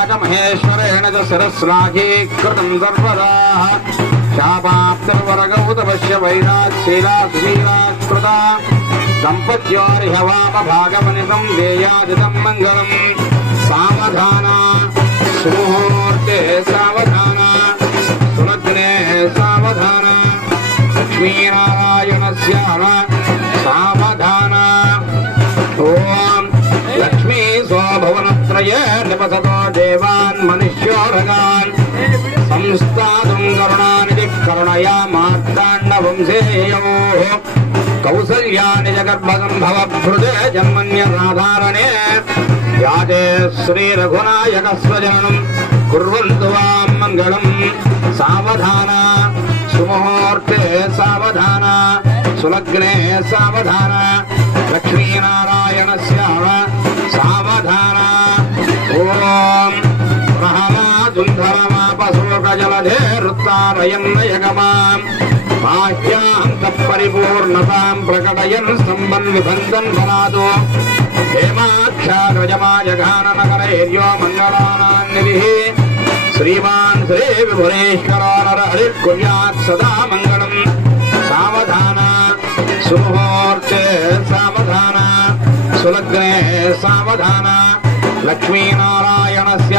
राजमहेश्वरेण च शिरस्राजीकृतं सर्वदा शापाप्तिर्वरगौतपश्य वैराच्छीला सुशीलाकृता दम्पत्योर्ह्यवामभागमनितं देयादिदं मङ्गलम् सावधाना सुमुहूर्ते सावधाना सुलग्ने सावधाना लक्ष्मीनारायणस्य सावधाना ओम लक्ष्मी स्वभवनत्रये निपसतो देवान् मनुष्योरगान् संस्थातुं करुणानिधि करुणया मार्ताण्डवंशेयोः कौसल्यानि जगर्भसम्भवभृते जन्मन्यसाधारणे याते श्रीरघुनायकस्वजननं कुर्वन्तु वां मङ्गलम् सावधाना सुमुहूर्ते सावधाना सुलग्ने सावधाना लक्ष्मीनारायणस्य सावधाना ओम प्रहलादुन्धरमापशोकजलधेरुत्तारयं नयगमाम् बाह्यान्तःपरिपूर्णतां प्रकटयन् स्तम्भन्विभन्दन् बलादो हेमाक्षागजमाजघाननगरैर्यो मङ्गलानान्निधिः श्रीमान् श्रीविभुरेश्वरो नरहरिर्कुर्यात् सदा मङ्गलम् सावधाना सुमुहूर्ते सावधाना सुलग्ने सावधाना लक्ष्मीनारायणस्य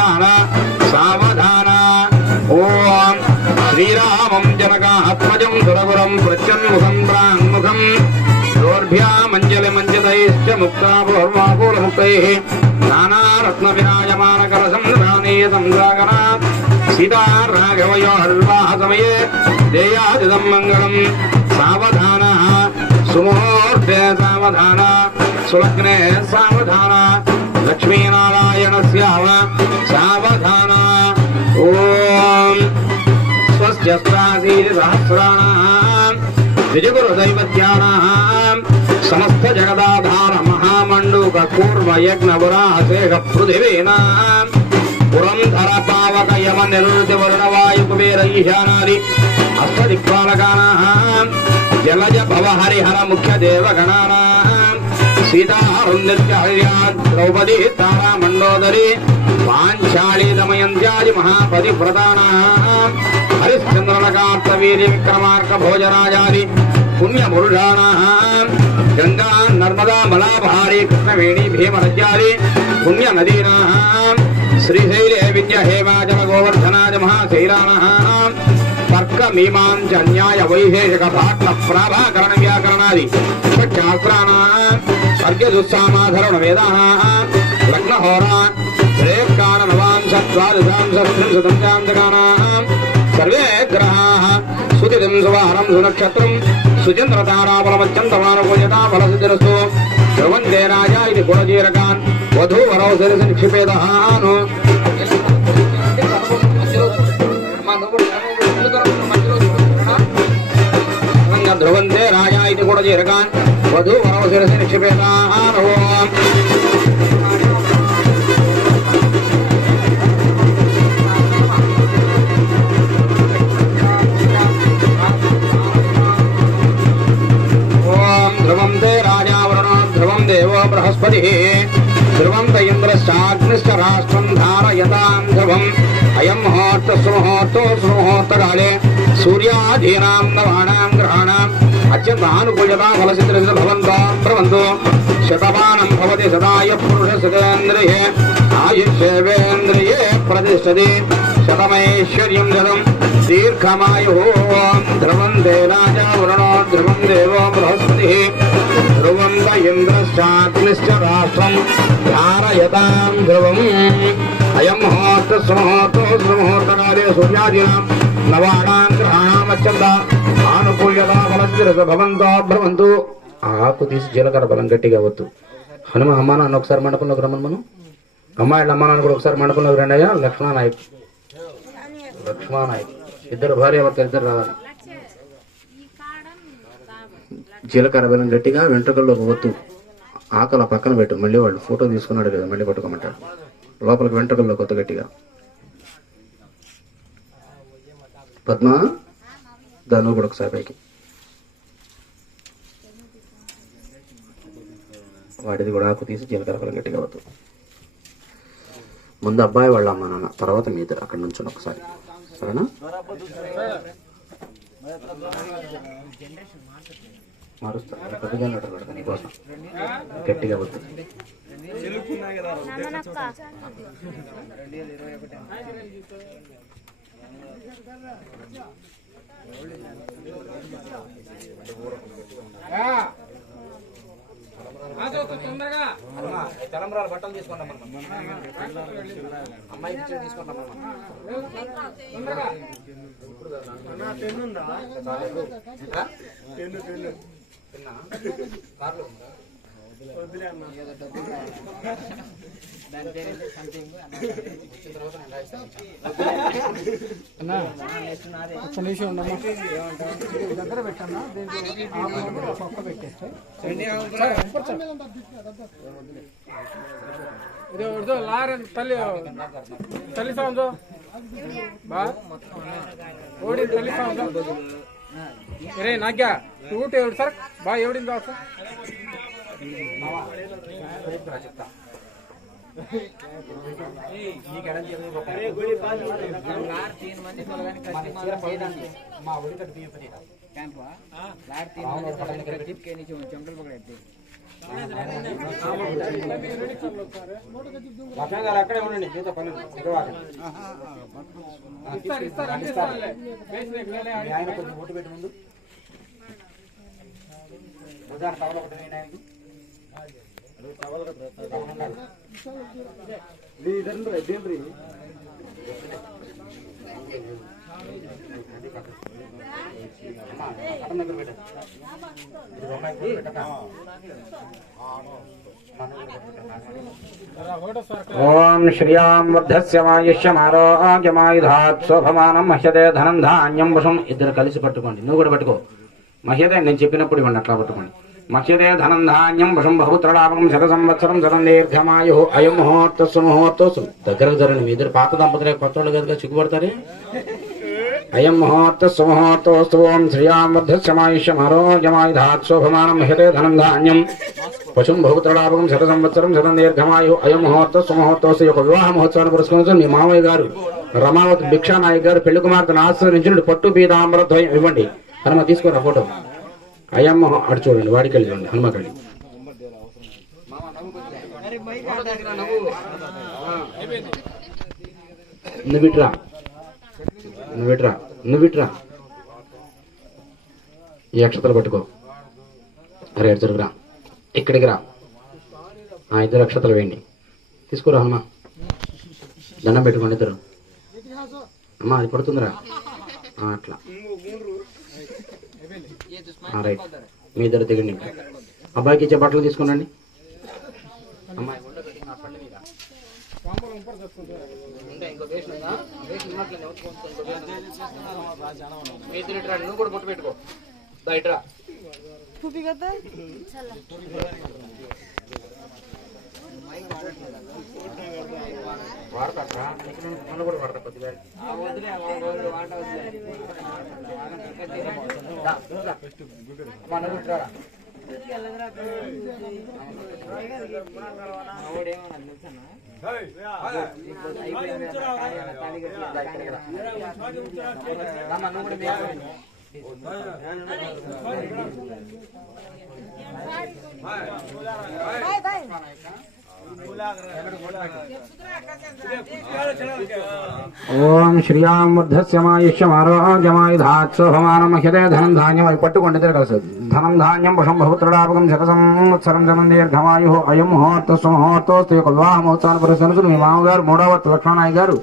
सावधाना ओम श्रीरामं जनकात्मजं सुरगुरं प्रत्यन्मुखं प्राङ्मुखं दोर्भ्यामञ्जलिमञ्जतैश्च मुक्तापूर्वापूर्वमुक्तैः नानारत्नविराजमानकरसंधानीयं सागरात् सीता राघवयोर्वाहसमये देयादिदं मङ्गलम् सावधाना सुमुहूर्ते सावधाना सुलग्ने सावधाना लक्ष्मीनारायणस्य सावधाना ओम स्वस्य सहस्राणां द्विजगुरुदैवत्यानां समस्त जगदाधार महामण्डूक पूर्व यज्ञवराहसेह पृथिवीनां पुरंधर पावक यम निरुद्ध वरुणवायु कुबेर ईशानादि अष्टदिक्पालकानां जलज भव हरिहर मुख्य देवगणानां सीतारुन्दित्य द्रौपदी तारा मंडोदरी पांचाली दमयंत्यादि महापतिव्रतानां हरिश्चंद्रनकार्तवीर्य विक्रमार्क भोजराजादि पुण्यमुरुषाणां गंगा नर्मदा मलाभारी कृष्णवेणी भीमरज्यादि पुण्य नदीनां श्रीशैले विद्य हेमाचल गोवर्धनादि महाशैलानां तर्क मीमांस न्याय वैशेषिक पाठन प्राभाकरण व्याकरणादि शास्त्राणां अर्घ्य दुस्सामाधरण वेदानां लग्नहोरा प्रेक्षकान नवांश द्वादशांश त्रिंशतंशांशकानां सर्वे ग्रहाः सुतिथिं सुवारं सुनक्षत्रं सुचन्द्रताराबलमत्यन्तमानुकूल्यता फलसिद्धिरस्तु ध्रुवन्ते राजा इति गुणजीरकान् वधूवरौ शिरसि निक्षिपेतान् ध्रुवन्ते राजा इति गुणजीरकान् वधूवरौ शिरसि निक्षिपेतान् ध्रुवं ते राजा वरुणो ध्रुवं देवो बृहस्पतिः ध्रुवं त इन्द्रश्चाग्निश्च राष्ट्रं धारयतां ध्रुवम् अयं मुहूर्तः सुमुहूर्तो सुमुहूर्तकाले सूर्यादीनां नवानां ग्रहाणाम् अत्यन्तानुकूल्यता फलसिद्धिर्भवन्तो भवन्तु शतमानं भवति सदाय पुरुषसुतेन्द्रिये आयुष्येवेन्द्रिये प्रतिष्ठति शतमैश्वर्यं जलं दीर्घमायुः ध्रुवं ते राजा वरुणो ध्रुवं देवो बृहस्पतिः ध्रुवं त इन्द्रश्चाग्निश्च राष्ट्रं धारयतां ध्रुवम् अयं मुहूर्तः सुमुहूर्तो सुमुहूर्तकाले सूर्यादीनां नवानां ग्रहाणाम् अत्यन्ता ఆనుకూల్యత ఫలసిద్ధిరస భవంతో భ్రవంతు. ఆకు తీసి జీలకర్ర బలం గట్టిగా వద్దు. హనుమ అమ్మ నాన్న ఒకసారి మండపంలోకి రమ్మని మనం అమ్మాయిల అమ్మ నాన్న కూడా ఒకసారి మండపంలోకి రండి అయ్యా. లక్ష్మణనాయక్ ఇద్దరు భార్య భర్త ఇద్దరు రావాలి. జీలకర్ర బలం గట్టిగా వెంట్రుకల్లోకి వద్దు. ఆకలి పక్కన పెట్టు. మళ్ళీ వాళ్ళు ఫోటో తీసుకున్నాడు కదా మళ్ళీ పట్టుకోమంటారు. లోపలికి వెంట్రుకల్లో కొత్త గట్టిగా పద్మ దాన్ని కూడా ఒకసారి పైకి వాటిది కూడా ఆకు తీసి జీలకర్ర బలం గట్టిగా వద్దు. ముందు అబ్బాయి వాళ్ళ అమ్మ నాన్న, తర్వాత మీ ఇద్దరు అక్కడ నుంచి ఒకసారి, సరేనా? మారుస్తా పెద్దగా పెడతా నీకోసం, గట్టిగా వద్దు. తలంబ్రాలు బట్టలు తీసుకుంటాం అమ్మాయి తీసుకుంటాం. నిమిషం ఉండమ్మా, దగ్గర పెట్టన్నా, పక్క పెట్టేస్తే ఇదో లారన్ తల్లి తల్లి సాందో బా ఓడి తల్లి సాందో రే నాగ్యా ఊట ఎవడు సార్ బా ఎవడింది కావచ్చు చెప్తా మా ఒడి కట్టు చంకలు పక్కడైతే అక్కడే ఉండండి, మిగతా పనులు ఆయన కొంచెం ఓటు పెట్టి ముందు టవల్ ఒకటి ఆయనకి ఓం శ్రియాం వర్ధస్యమాయుష్యమారోగ్యమాయుధాత్ శోభమానం మహ్యతే ధనం ధాన్యం వశం. ఇద్దరు కలిసి పట్టుకోండి, నువ్వు కూడా పట్టుకో. మహ్యతే నేను చెప్పినప్పుడు ఇవ్వండి, అట్లా పట్టుకోండి. మహ్యతే ధనం ధాన్యం వశం బహుత్రలాభం శత సంవత్సరం శతం దీర్ఘమాయు అయం ముహూర్తస్సు ముహూర్తస్సు. దగ్గరకు జరగండి, మీ ఇద్దరు పాత దంపతులే, కొత్త వాళ్ళు కనుక సిగ్గుపడతారే. అయం ముహూర్తస్సు ముహూర్తోస్తు ఓం శ్రియాం వర్ధస్యమాయుష్యమారోగ్యమాయుధాత్ శోభమానం మహ్యతే ధనం ధాన్యం పశుం బహుత్రలాభం శత సంవత్సరం శతం దీర్ఘమాయు అయం ముహూర్తస్సు ముహూర్తోస్తు. యొక్క వివాహ మహోత్సవాన్ని పురస్కరించుకుని మీ మామయ్య గారు రమావతి భిక్షానాయక్ గారు పెళ్లి కుమార్తెను ఆశ్రయించిన పట్టు పీతాంబర ద్వయం ఇవ్వండి. హనుమ తీసుకోరా ఫోటో. అయ్యమ్మ అటు చూడండి, వాడికి వెళ్ళి చూడండి, హనుమకళ్ళి. నువ్విట్రా నువ్విట్రా నువ్విట్రా ఈ అక్షతలు పట్టుకో. అరే జరుగురా, ఇక్కడికి రా. ఇద్దరు అక్షతలు వేయండి, తీసుకురా హనుమ. దండం పెట్టుకోండి ఇద్దరు. అమ్మా అది పడుతుందిరా, అట్లా రైట్. మీ ఇద్దరు దిగండి. అబ్బాయికి ఇచ్చే బట్టలు తీసుకునండి. అమ్మాయి నువ్వు కూడా బొట్టు పెట్టుకో. ఇట్రా వాడతా కూడా వాడతా కొద్దిగా. ఓం శ్రియాం వర్ధస్యమాయుష్యమారోగ్యమాయుధాత్ శోభమానం మహ్యతే ధనం ధాన్యం. అవి పట్టుకోండి ఇద్దరు కలిసి. ధనం ధాన్యం వశం బహుత్రలాభకం శత సంవత్సరం శతం దీర్ఘమాయు అయం ముహూర్తస్సు ముహూర్తోస్తు. యొక్క వివాహ మహోత్సవాన్ని పురస్కరించుకుని మీ మామగారు మూడవ లక్ష్మణాయ్ గారు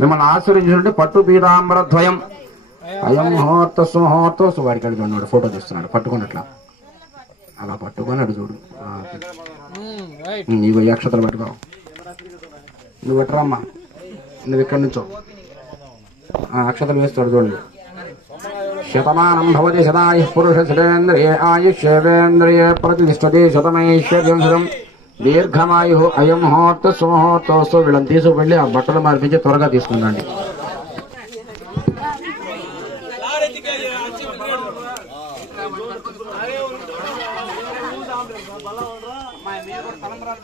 మిమ్మల్ని ఆశ్రయించుంటే పట్టు పీతాంబర ద్వయం అయం ముహూర్తస్సు ముహూర్తోస్తు. వాడికి అడుగుతున్నాడు, ఫోటో తీస్తున్నాడు, పట్టుకున్నట్లా అలా పట్టుకొని అడు చూడు. నీవు ఈ అక్షతలు పట్టుకో. నువ్వు ఎట్రమ్మా, నువ్వు ఇక్కడి నుంచో అక్షతలు వేస్తాడు చూడండి. శతమానం భవతి శతాయు పురుష శతేంద్రియే ఆయుష్యేంద్రియే ప్రతిష్టతి శతమైశ్వర్యం దీర్ఘమాయు అయం ముహూర్త సుముహూర్తోస్తు. వీళ్ళని తీసుకువెళ్ళి ఆ బట్టలు మార్పించి త్వరగా తీసుకుందండి. తలంబరాలు